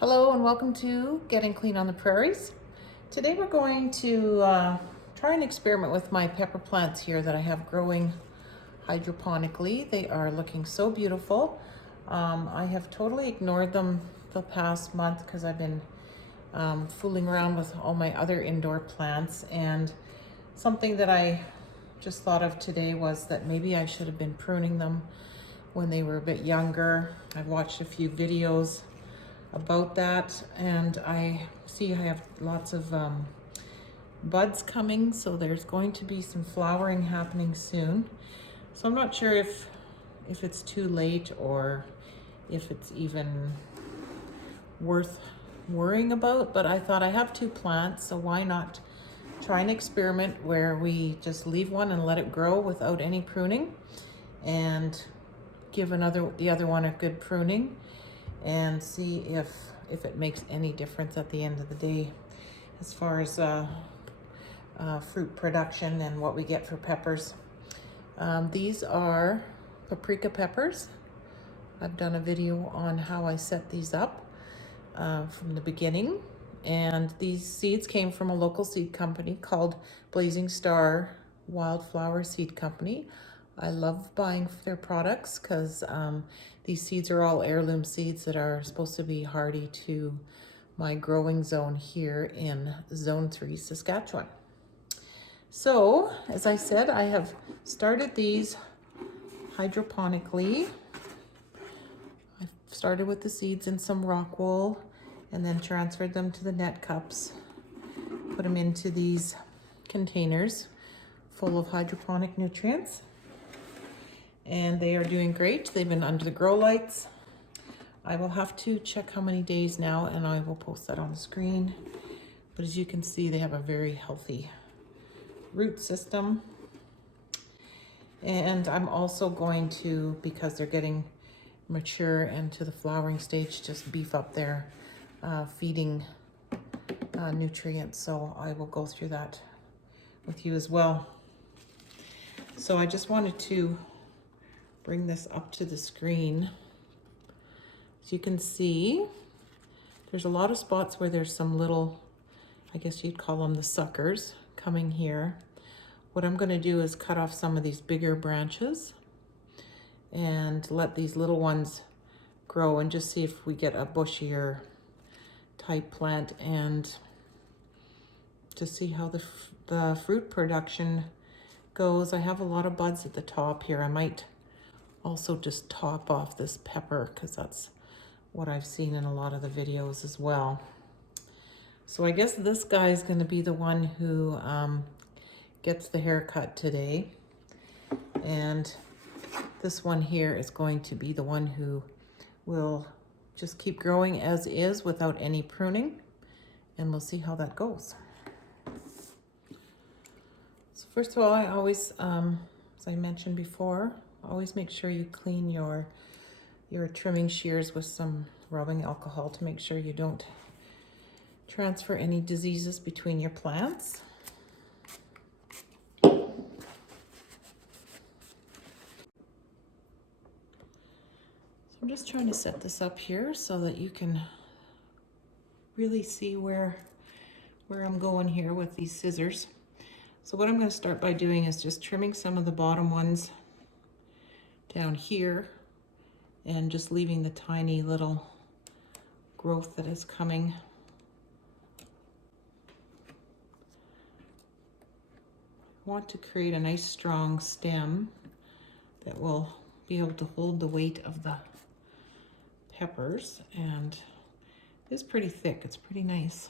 Hello and welcome to Getting Clean on the Prairies. Today we're going to try an experiment with my pepper plants here that I have growing hydroponically. They are looking so beautiful. I have totally ignored them the past month because I've been fooling around with all my other indoor plants, and something that I just thought of today was that maybe I should have been pruning them when they were a bit younger. I've watched a few videos about that, and I see I have lots of buds coming, so there's going to be some flowering happening soon. So I'm not sure if it's too late or if it's even worth worrying about, but I thought I have two plants, so why not try an experiment where we just leave one and let it grow without any pruning, and give the other one a good pruning, and see if it makes any difference at the end of the day as far as fruit production and what we get for peppers. These are paprika peppers. I've done a video on how I set these up from the beginning, and these seeds came from a local seed company called Blazing Star Wildflower Seed Company. I love buying their products because these seeds are all heirloom seeds that are supposed to be hardy to my growing zone here in Zone 3, Saskatchewan. So, as I said, I have started these hydroponically. I started with the seeds in some rock wool and then transferred them to the net cups, put them into these containers full of hydroponic nutrients, and they are doing great. They've been under the grow lights. I will have to check how many days now, and I will post that on the screen. But as you can see, they have a very healthy root system. And I'm also going to, because they're getting mature and to the flowering stage, just beef up their feeding nutrients. So I will go through that with you as well. So I just wanted to bring this up to the screen. So you can see there's a lot of spots where there's some little, I guess you'd call them the suckers, coming here. What I'm going to do is cut off some of these bigger branches and let these little ones grow and just see if we get a bushier type plant, and to see how the fruit production goes. I have a lot of buds at the top here. I might also just top off this pepper because that's what I've seen in a lot of the videos as well. So I guess this guy is going to be the one who gets the haircut today, and this one here is going to be the one who will just keep growing as is without any pruning, and we'll see how that goes. So first of all, I always, as I mentioned before, always make sure you clean your trimming shears with some rubbing alcohol to make sure you don't transfer any diseases between your plants. So I'm just trying to set this up here so that you can really see where I'm going here with these scissors. So what I'm going to start by doing is just trimming some of the bottom ones down here and just leaving the tiny little growth that is coming. I want to create a nice strong stem that will be able to hold the weight of the peppers, and it's pretty thick. It's pretty nice.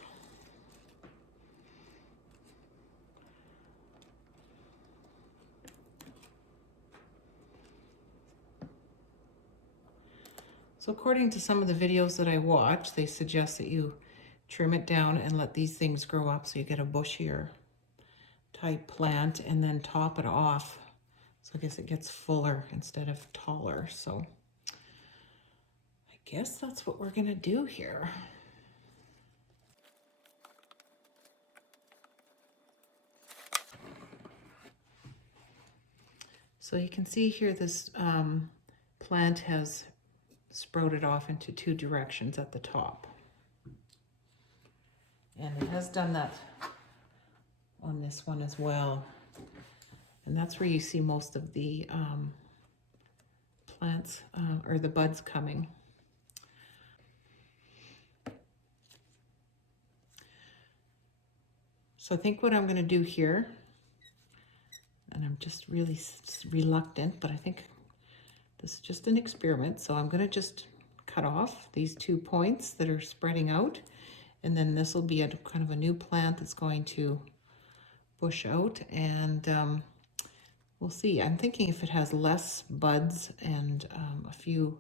So according to some of the videos that I watch, they suggest that you trim it down and let these things grow up so you get a bushier type plant, and then top it off. So I guess it gets fuller instead of taller. So I guess that's what we're gonna do here. So you can see here this plant has sprouted off into two directions at the top. And it has done that on this one as well. And that's where you see most of the plants or the buds coming. So I think what I'm going to do here, and I'm just really reluctant, but I think this is just an experiment. So I'm going to just cut off these 2 points that are spreading out, and then this will be a kind of a new plant that's going to bush out, and we'll see. I'm thinking if it has less buds and a few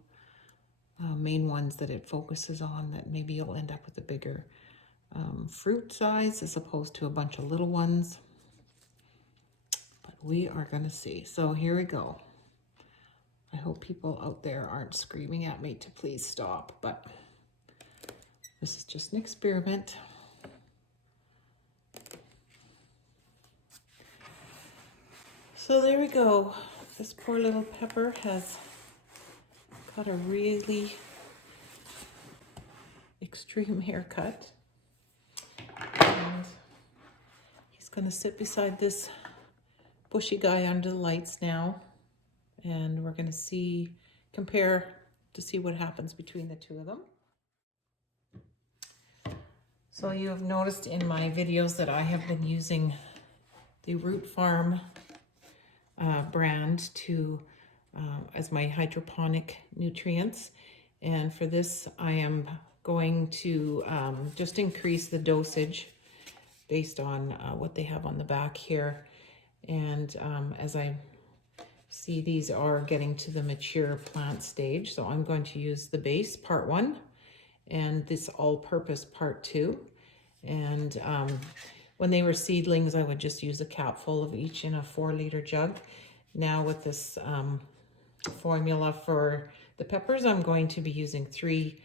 main ones that it focuses on, that maybe you'll end up with a bigger fruit size as opposed to a bunch of little ones. But we are going to see. So here we go. I hope people out there aren't screaming at me to please stop, but this is just an experiment. So there we go. This poor little pepper has got a really extreme haircut. And he's going to sit beside this bushy guy under the lights now. And we're going to compare to see what happens between the two of them. So you have noticed in my videos that I have been using the Root Farm brand as my hydroponic nutrients. And for this, I am going to just increase the dosage based on what they have on the back here. And as I see, these are getting to the mature plant stage. So I'm going to use the base, part 1, and this all-purpose, part 2. And when they were seedlings, I would just use a capful of each in a 4-liter jug. Now with this formula for the peppers, I'm going to be using three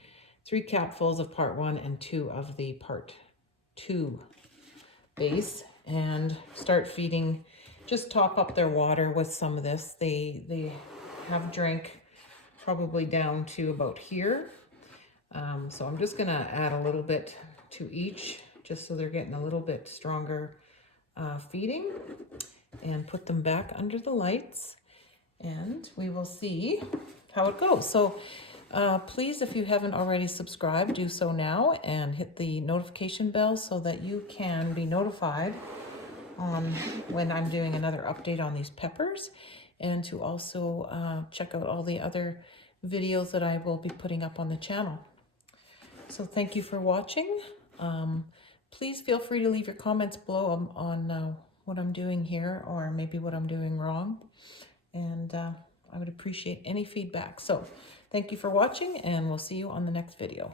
capfuls of part 1 and 2 of the part 2 base, and start feeding. Just top up their water with some of this. They have drank probably down to about here. So I'm just gonna add a little bit to each, just so they're getting a little bit stronger feeding, and put them back under the lights, and we will see how it goes. So please, if you haven't already subscribed, do so now and hit the notification bell so that you can be notified on when I'm doing another update on these peppers, and to also check out all the other videos that I will be putting up on the channel. So thank you for watching. Please feel free to leave your comments below on what I'm doing here, or maybe what I'm doing wrong, and I would appreciate any feedback. So thank you for watching, and we'll see you on the next video.